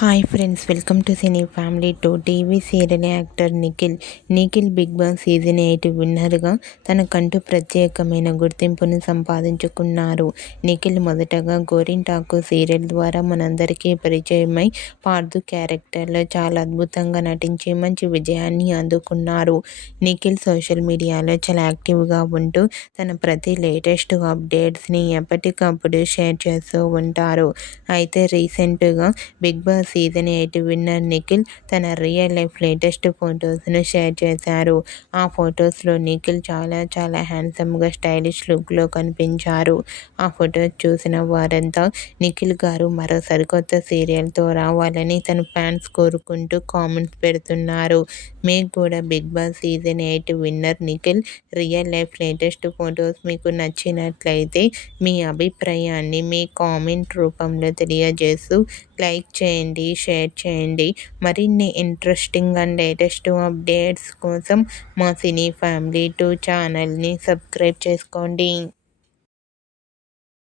Hi friends, welcome to cine family. TV serial actor Nikhil Bigg Boss season 8 విన్నర్గా తనకంటూ ప్రత్యేకమైన గుర్తింపును సంపాదించుకున్నారు. నిఖిల్ మొదటగా గోరింటాకు సీరియల్ ద్వారా మనందరికీ పరిచయమై పార్థు క్యారెక్టర్లో చాలా అద్భుతంగా నటించి మంచి విజయాన్ని అందుకున్నారు. నిఖిల్ సోషల్ మీడియాలో చాలా యాక్టివ్గా ఉంటూ తన ప్రతి లేటెస్ట్ అప్డేట్స్ని ఎప్పటికప్పుడు షేర్ చేస్తూ ఉంటారు. అయితే రీసెంట్గా Bigg Boss season 8 winner Nikhil తన రియల్ లైఫ్ లేటెస్ట్ ఫొటోస్ను షేర్ చేశారు. ఆ ఫొటోస్లో నిఖిల్ చాలా హ్యాండ్సమ్గా స్టైలిష్ లుక్లో కనిపించారు. ఆ ఫొటోస్ చూసిన వారంతా నిఖిల్ గారు మరో సరికొత్త సీరియల్తో రావాలని తన ఫ్యాన్స్ కోరుకుంటూ కామెంట్స్ పెడుతున్నారు. మీకు కూడా Bigg Boss season 8 winner Nikhil real life latest photos మీకు నచ్చినట్లయితే మీ అభిప్రాయాన్ని మీ కామెంట్ రూపంలో తెలియజేస్తూ లైక్ చేయండి, షేర్ చేయండి. మరిన్ని ఇంట్రెస్టింగ్ అండ్ లేటెస్ట్ అప్డేట్స్ కోసం మా సినీ ఫ్యామిలీ 2 ఛానల్ని సబ్స్క్రైబ్ చేసుకోండి.